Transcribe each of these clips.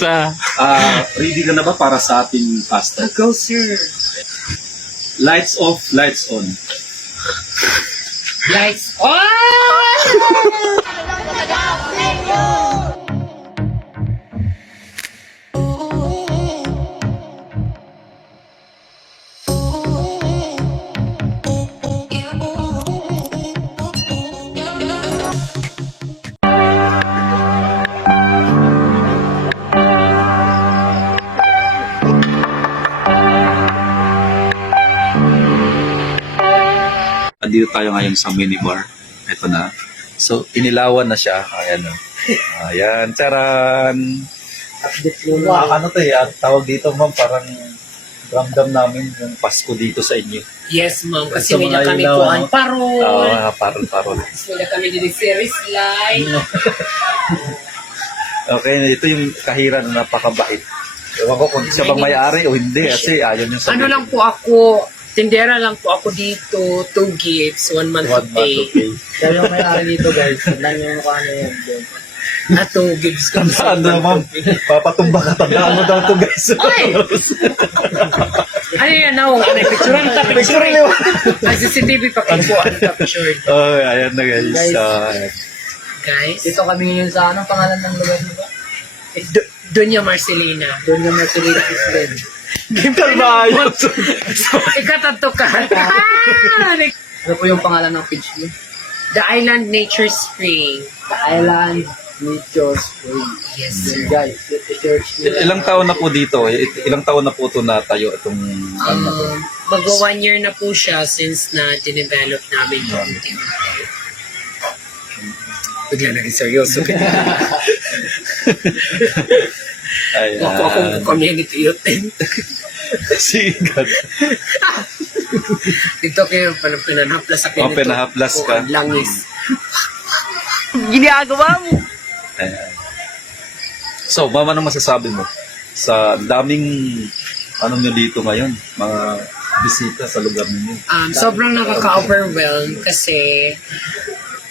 Karasa. Ready ka na ba para sa ating pasta? Go, sir. Lights off, lights on. Lights on! Andito tayo ngayon sa minibar. Ito na. So, inilawan na siya. Ayan na. Ayan. Charan! Ano to tawag dito, ma'am, parang ramdam namin yung Pasko dito sa inyo. Yes, ma'am. So, Kasi may na mga kami ilaw, po ang parol. Oo, parol. May na kami din series light. Okay, ito yung kahira na napakabait. Ewan ko kung siya bang may-ari o hindi kasi ayaw niyo sabihin. Ano lang po ako, tindera lang po ako dito, 2 gifts, 1 month of pay. Okay. Kaya yung may-ari dito, guys. Tandaan nyo yung ano yan. Na 2 gifts ko. Tandaan na, ma'am. Papatumba ka. Tandaan mo daw ito, guys. Ay! Ano yan, now? Picture ang picture. Ang CCTV pa kayo po, ano picture. Oh, ayan na, guys. Guys. Guys, Dito kami ngayon sa anong pangalan ng lugar nyo ba? Doña Marcelina. Doon yung Mercedes Island. Kalmayot. Ikatatlo ka. Ano po yung pangalan ng page nyo? The Island Nature Spring. The Island Nature Spring. Yes, Yun, sir. guys. I-search nyo. Ilang taon na po dito? Ilang taon na po ito natayo itong Mag 1 year na po siya since na dinevelop namin yung team. Bigla naging seryoso. Ayan. Ako community youth. Sigat. Dito kayo palang pinanaplas sa Oh, pinahaplas ka. Langis. Ayan. So, mama, ano masasabi mo sa daming ano nyo dito ngayon? Mga bisita sa lugar ninyo. Sobrang nakaka-overwhelm kasi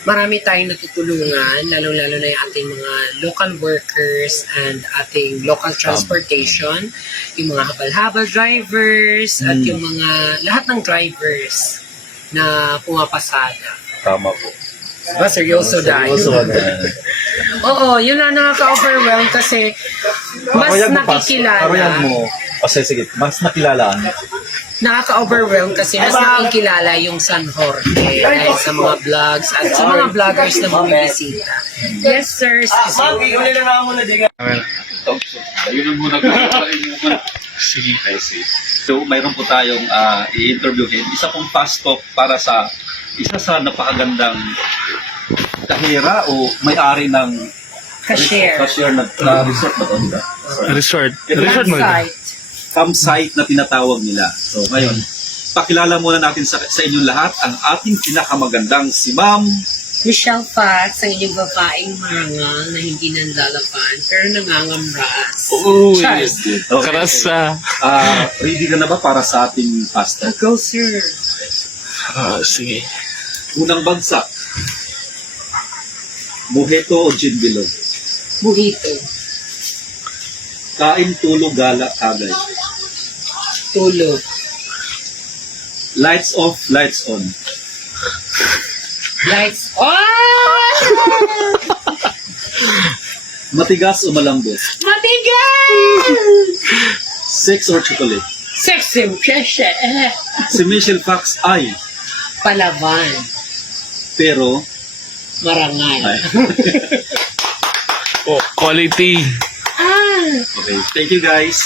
marami tayong natutulungan, lalong-lalo na yung ating mga local workers and ating local transportation, yung mga habal-habal drivers at yung mga lahat ng drivers na pumapasada. Tama po. Diba, seryoso dahil? Oo, yun na nakaka-overwhelm kasi mas nakikilala. Arayan mo. Sige. Mas nakilala. Nakaka-overwhelm kasi mas nakikilala yung San Jorge dahil sa mga vlogs at sa mga vloggers na bumibisita. Yes, sir. Ayun ang muna Sige. So, mayroon po tayong i-interviewin. Isa pong fast talk para sa isa sa napakagandang kahira o may-ari ng Cashier. na resort na doon. Resort. Resort mo. Campsite. Campsite na tinatawag nila. So, ngayon, pakilala muna natin sa inyong lahat ang ating pinakamagandang si Ma'am Michelle Fats, ang inyong babaeng marangal na hindi nanlalaban pero nangangamras. Uy. Charles. Okay. Karasa. Ready ka na ba para sa ating pasta? Go, sir. Sige. Unang bagsak. Mojito o gin bilog? Mojito. Kain, tulog, gala, kagay. Tulog. Lights off, lights on. Lights on! Matigas o malambot? Matigas! Sex or chocolate? Sexy pressure. Si Michelle Fox ay, Palaban. pero Marangal. ay. Quality. Ah! Okay, thank you guys.